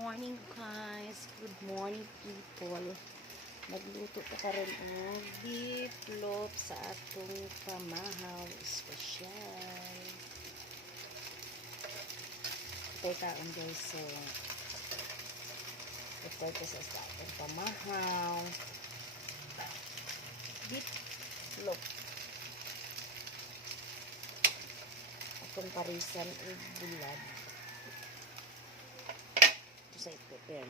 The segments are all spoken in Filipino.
morning guys. Good morning people. Nagluto ko karon og beef loaf sa atong pamahaw special. Ito kaon guys so ito ko sa atong pamahaw. Beef loaf. Atong parisan og bulad. Ito sa prepare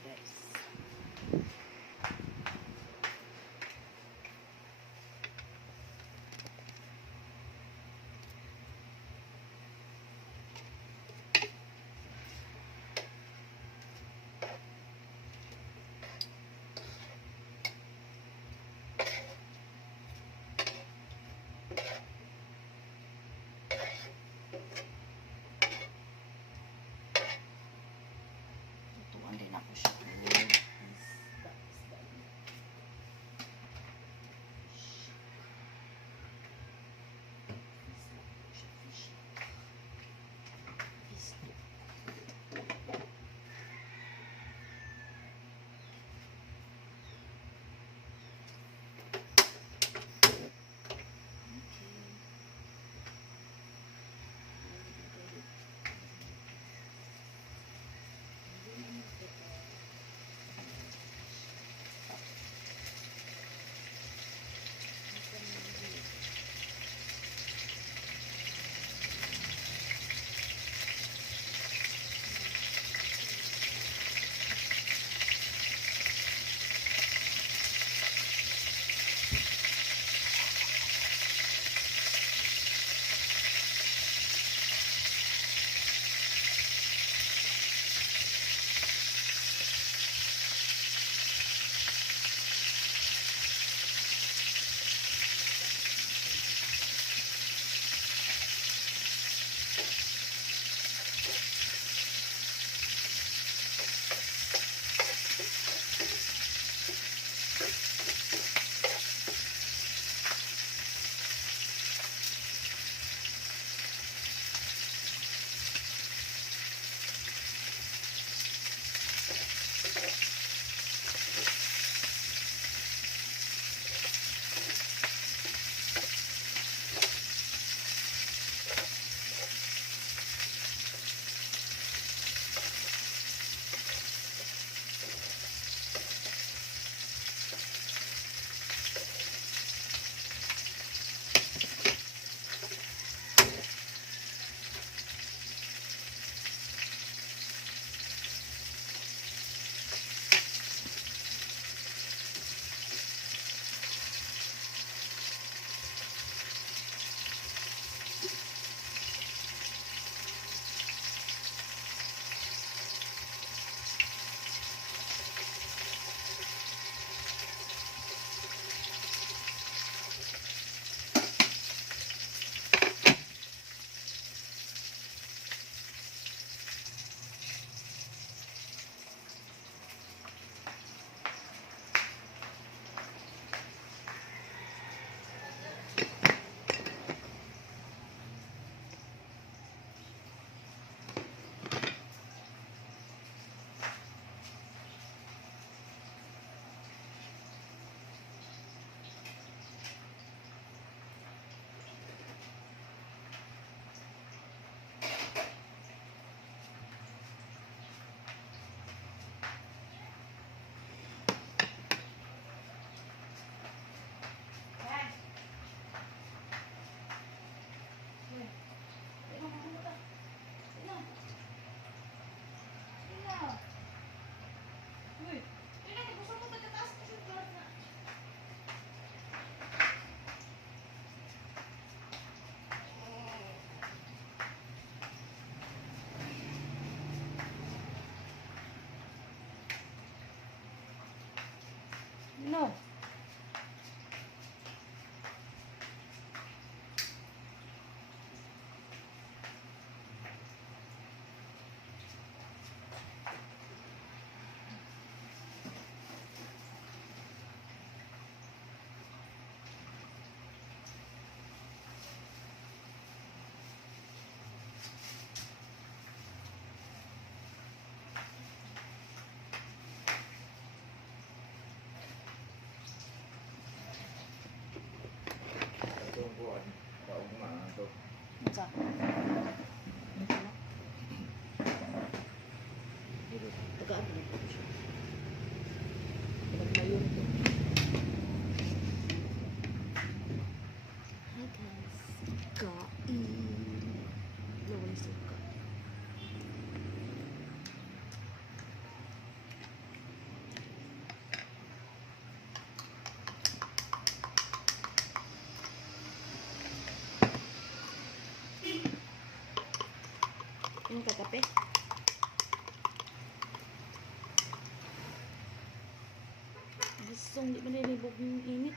nilibog yung init.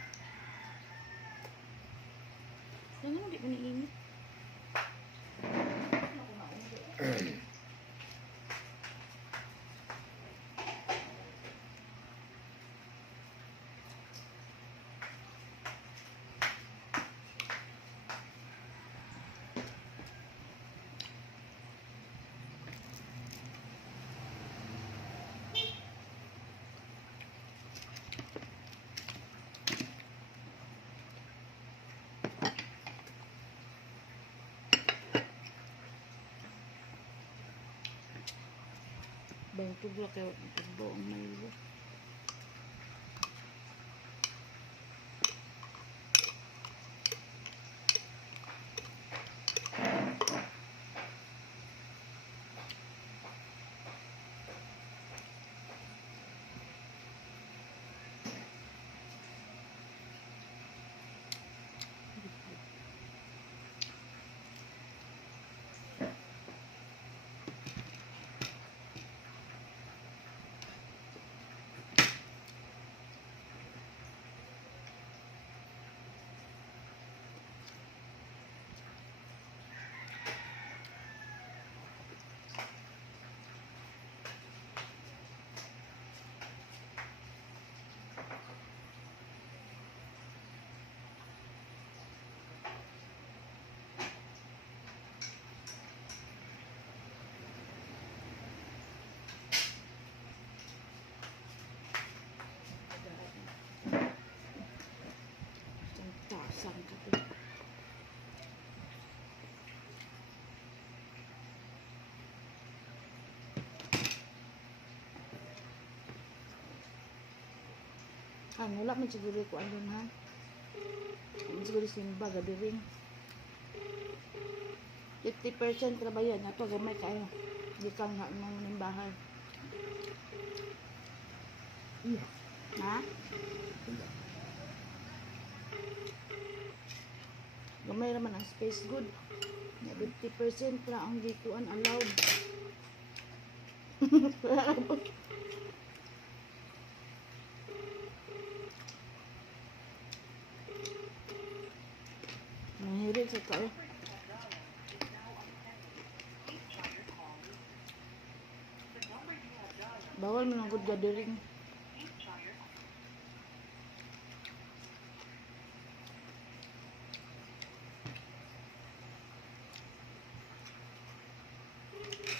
Ano mo di pa nainit? Bang tubla kayo tugbo ang maylo. Ano, wala man siguro ko ano ha. Ano siguro simba, gabi rin. 50% trabaho yan. Ato, gamay kayo. Di kang nga ng nimbahan. Ha? Gamay naman ang space good. Nga 50% na ang dituan allowed. Mahilig sa kayo. Bawal mo ng good gathering.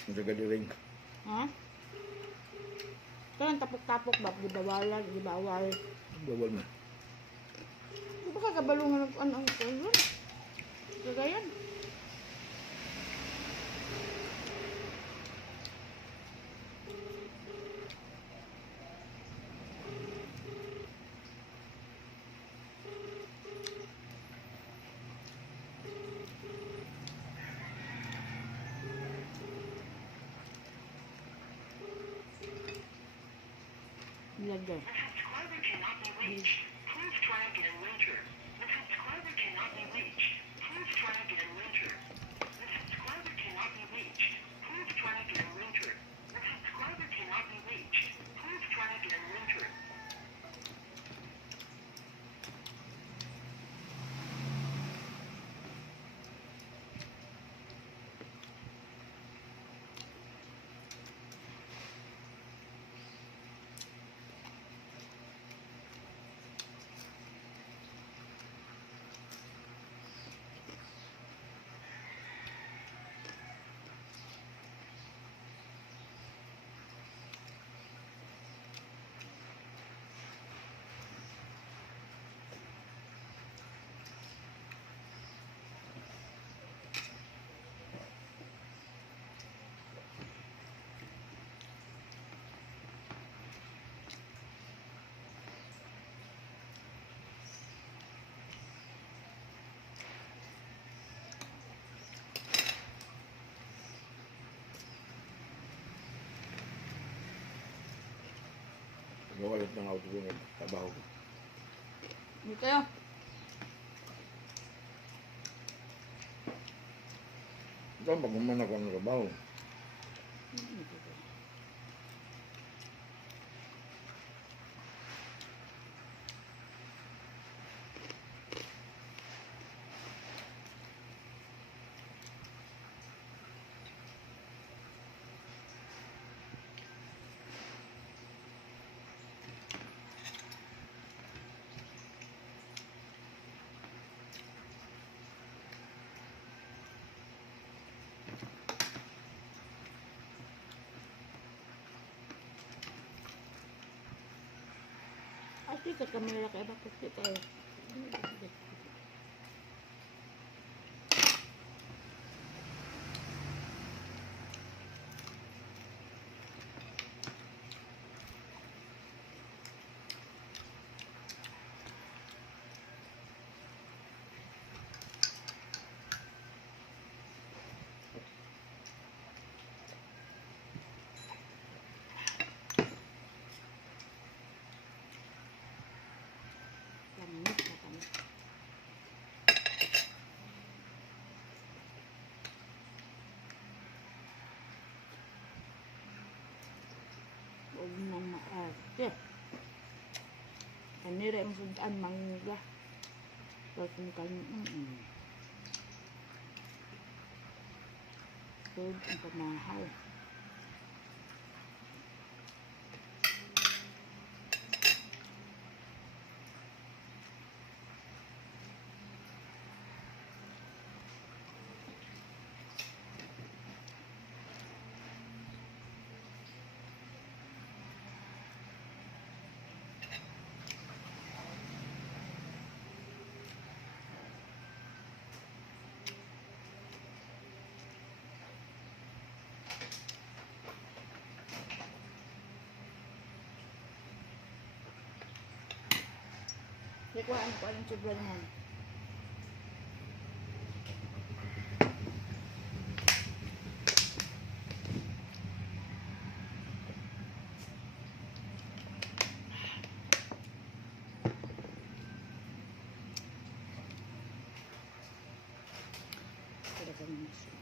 Sa gadiring. Ha? Kaya tapok-tapok ba? Di bawalan, di bawal. Bawal na. Di ba kagabalungan ng ano ang Kagayan. Nilagay. Try again later. Try again later. The subscriber later. The subscriber cannot be reached. Please try again later. Gawalit ng auto ko ng trabaho ko. Hindi kayo. Ito ang pagmaman ako ng trabaho. Ati ka kamera kaya bakit kita maarte. Kanira yung sundan mangga. Tapos yung kan... Mm-mm. Good ang pamahal. Ikuhaan ko sobrang yan. Talaga naman siya.